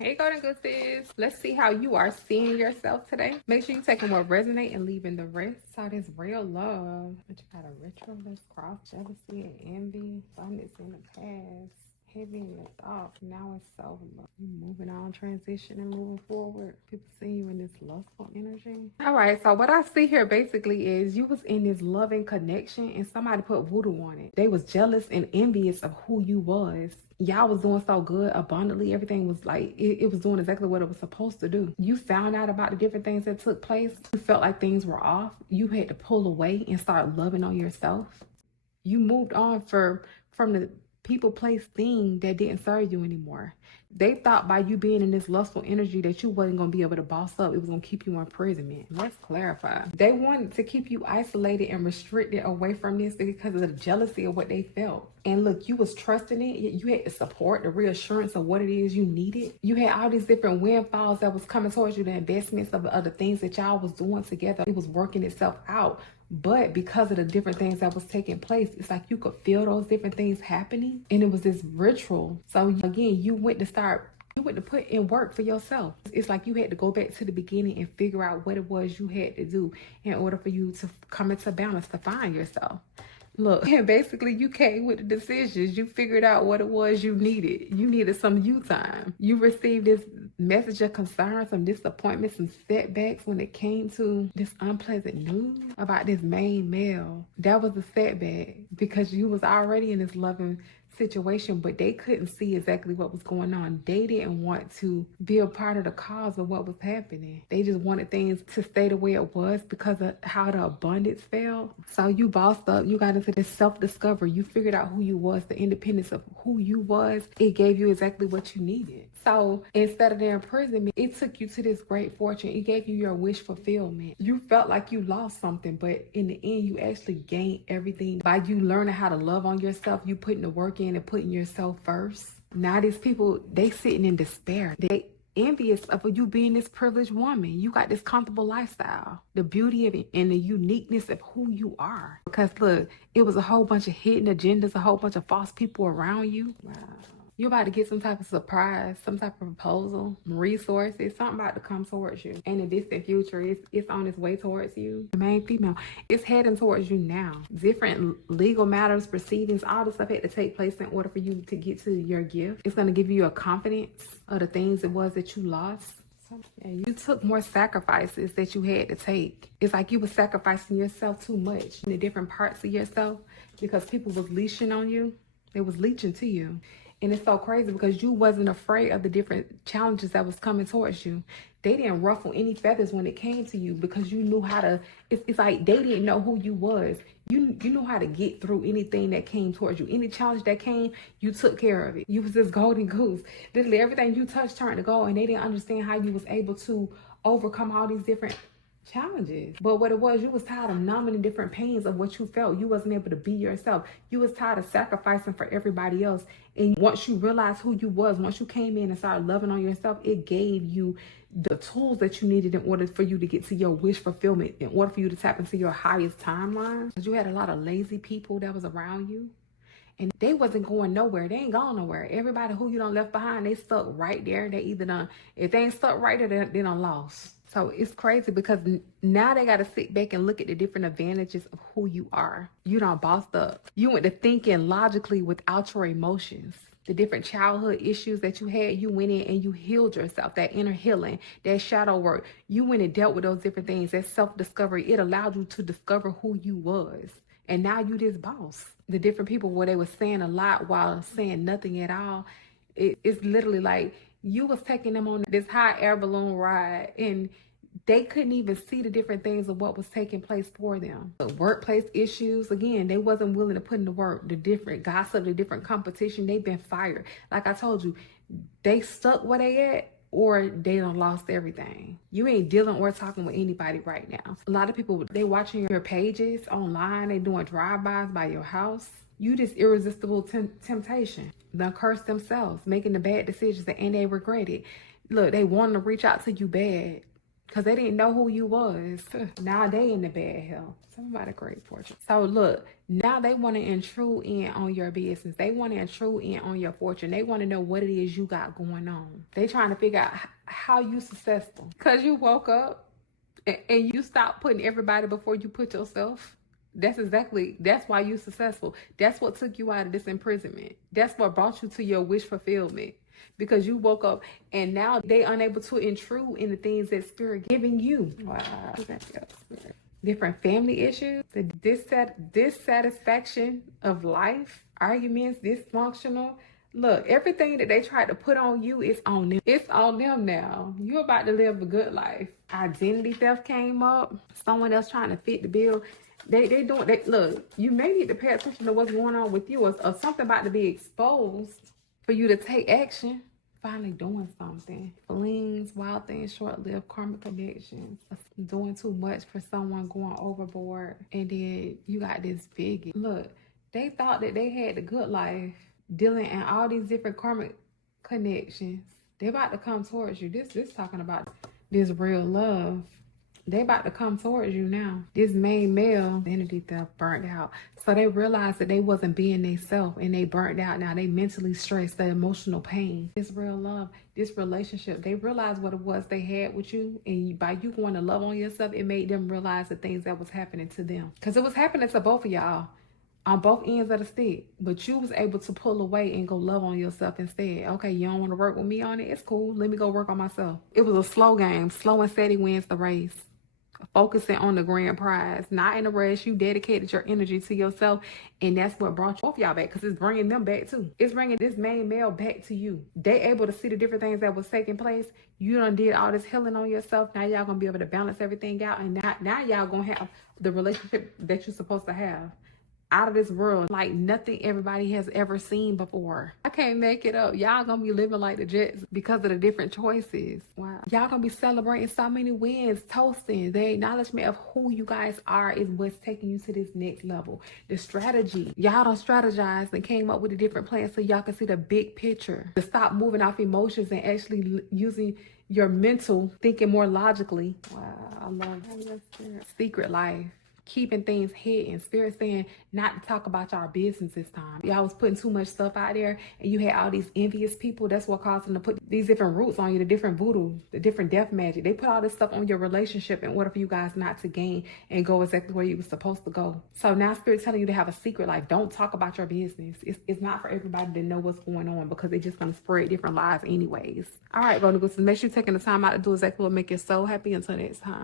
Hey, GoldenGooses. Let's see how you are seeing yourself today. Make sure you taking what resonate and leaving the rest. So this real love. But you got a ritual, this cross, jealousy, and envy. Abundance in the past. Heavy in the thought. Now it's self-love. You moving on, transitioning, moving forward. People see you in this lustful energy. All right, so what I see here basically is you was in this loving connection and somebody put voodoo on it. They was jealous and envious of who you was. Y'all was doing so good abundantly. Everything was like it was doing exactly what it was supposed to do. You found out about the different things that took place. You felt like things were off. You had to pull away and start loving on yourself. You moved on from the people, place, thing that didn't serve you anymore. They thought by you being in this lustful energy that you wasn't going to be able to boss up. It was going to keep you in imprisonment. Let's clarify. They wanted to keep you isolated and restricted away from this because of the jealousy of what they felt. And look, you was trusting it. You had the support, the reassurance of what it is you needed. You had all these different windfalls that was coming towards you, the investments of the other things that y'all was doing together. It was working itself out. But because of the different things that was taking place, it's like you could feel those different things happening. And it was this ritual. So again, you went to put in work for yourself. It's like you had to go back to the beginning and figure out what it was you had to do in order for you to come into balance, to find yourself. Look, and basically you came with the decisions. You figured out what it was you needed. You needed some you time. You received this message of concern, some disappointments and setbacks when it came to this unpleasant news about this main male. That was a setback because you was already in this loving situation, but they couldn't see exactly what was going on. They didn't want to be a part of the cause of what was happening. They just wanted things to stay the way it was because of how the abundance fell. So you bossed up, you got into this self-discovery. You figured out who you was, the independence of who you was. It gave you exactly what you needed. So instead of the imprisonment, it took you to this great fortune. It gave you your wish fulfillment. You felt like you lost something, but in the end, you actually gained everything by you learning how to love on yourself. You putting the work in and putting yourself first. Now these people, they sitting in despair. They envious of you being this privileged woman. You got this comfortable lifestyle, the beauty of it and the uniqueness of who you are. Because look, it was a whole bunch of hidden agendas, a whole bunch of false people around you. Wow. You're about to get some type of surprise, some type of proposal, resources, something about to come towards you. In the distant future, it's on its way towards you. The main female, it's heading towards you now. Different legal matters, proceedings, all this stuff had to take place in order for you to get to your gift. It's going to give you a confidence of the things it was that you lost. And you took more sacrifices that you had to take. It's like you were sacrificing yourself too much in the different parts of yourself because people was leeching on you. They was leeching to you. And it's so crazy because you wasn't afraid of the different challenges that was coming towards you. They didn't ruffle any feathers when it came to you because you knew how to, it's like they didn't know who you was. You knew how to get through anything that came towards you. Any challenge that came, you took care of it. You was this golden goose. Literally everything you touched turned to gold, and they didn't understand how you was able to overcome all these different challenges. But what it was, you was tired of numbing the different pains of what you felt. You wasn't able to be yourself. You was tired of sacrificing for everybody else. And once you realized who you was, once you came in and started loving on yourself, it gave you the tools that you needed in order for you to get to your wish fulfillment, in order for you to tap into your highest timeline. Because you had a lot of lazy people that was around you. And they wasn't going nowhere. They ain't going nowhere. Everybody who you done left behind, they stuck right there. They either done, if they ain't stuck right there, they done lost. So it's crazy because now they got to sit back and look at the different advantages of who you are. You done bossed up. You went to thinking logically without your emotions. The different childhood issues that you had, you went in and you healed yourself. That inner healing, that shadow work. You went and dealt with those different things. That self-discovery, it allowed you to discover who you was. And now you this boss. The different people where they were saying a lot while saying nothing at all. It's literally like you was taking them on this hot air balloon ride and they couldn't even see the different things of what was taking place for them. The workplace issues, again, they wasn't willing to put in the work. The different gossip, the different competition, they've been fired. Like I told you, they stuck where they at or they done lost everything. You ain't dealing or talking with anybody right now. A lot of people, they watching your pages online, they doing drive-bys by your house. You just irresistible temptation. They curse themselves, making the bad decisions and they regret it. Look, they want to reach out to you bad. because they didn't know who you was. Now they in the bad health. Somebody great fortune. So look, now they want to intrude in on your business. They want to intrude in on your fortune. They want to know what it is you got going on. They trying to figure out how you successful. Because you woke up and you stopped putting everybody before you put yourself. That's why you're successful. That's what took you out of this imprisonment. That's what brought you to your wish fulfillment. Because you woke up and now they unable to intrude in the things that spirit giving you. Wow. Different family issues, the dissatisfaction of life, arguments, dysfunctional. Look, everything that they tried to put on you is on them. It's on them now. You're about to live a good life. Identity theft came up. Someone else trying to fit the bill. Look, you may need to pay attention to what's going on with you or something about to be exposed for you to take action. Finally doing something. Flings, wild things, short-lived karmic connections. Doing too much for someone, going overboard. And then you got this biggie. Look, they thought that they had the good life, dealing in all these different karmic connections. They about to come towards you. This talking about this real love. They about to come towards you now. This main male, identity theft, burnt out. So they realized that they wasn't being themselves and they burnt out. Now they mentally stressed, the emotional pain. This real love, this relationship, they realized what it was they had with you. And by you going to love on yourself, it made them realize the things that was happening to them. Because it was happening to both of y'all on both ends of the stick. But you was able to pull away and go love on yourself instead. Okay, you don't want to work with me on it? It's cool. Let me go work on myself. It was a slow game. Slow and steady wins the race. Focusing on the grand prize, not in a rush. You dedicated your energy to yourself, and that's what brought both y'all back, because it's bringing them back too. It's bringing this main male back to you. They able to see the different things that was taking place. You done did all this healing on yourself. Now y'all gonna be able to balance everything out, and now y'all gonna have the relationship that you're supposed to have. Out of this world, like nothing everybody has ever seen before. I can't make it up. Y'all gonna be living like the Jets because of the different choices. Wow. Y'all gonna be celebrating so many wins, toasting. The acknowledgement of who you guys are is what's taking you to this next level. The strategy. Y'all done strategized and came up with a different plan so y'all can see the big picture. To stop moving off emotions and actually using your mental thinking more logically. Wow, I love that. Secret life. Keeping things hidden. Spirit saying not to talk about y'all business this time. Y'all was putting too much stuff out there and you had all these envious people. That's what caused them to put these different roots on you, the different voodoo, the different death magic. They put all this stuff on your relationship in order for you guys not to gain and go exactly where you were supposed to go. So now Spirit's telling you to have a secret life. Don't talk about your business. It's not for everybody to know what's going on because they're just going to spread different lies anyways. All right, GoldenGooses, make sure you're taking the time out to do exactly what make your soul happy. Until next time.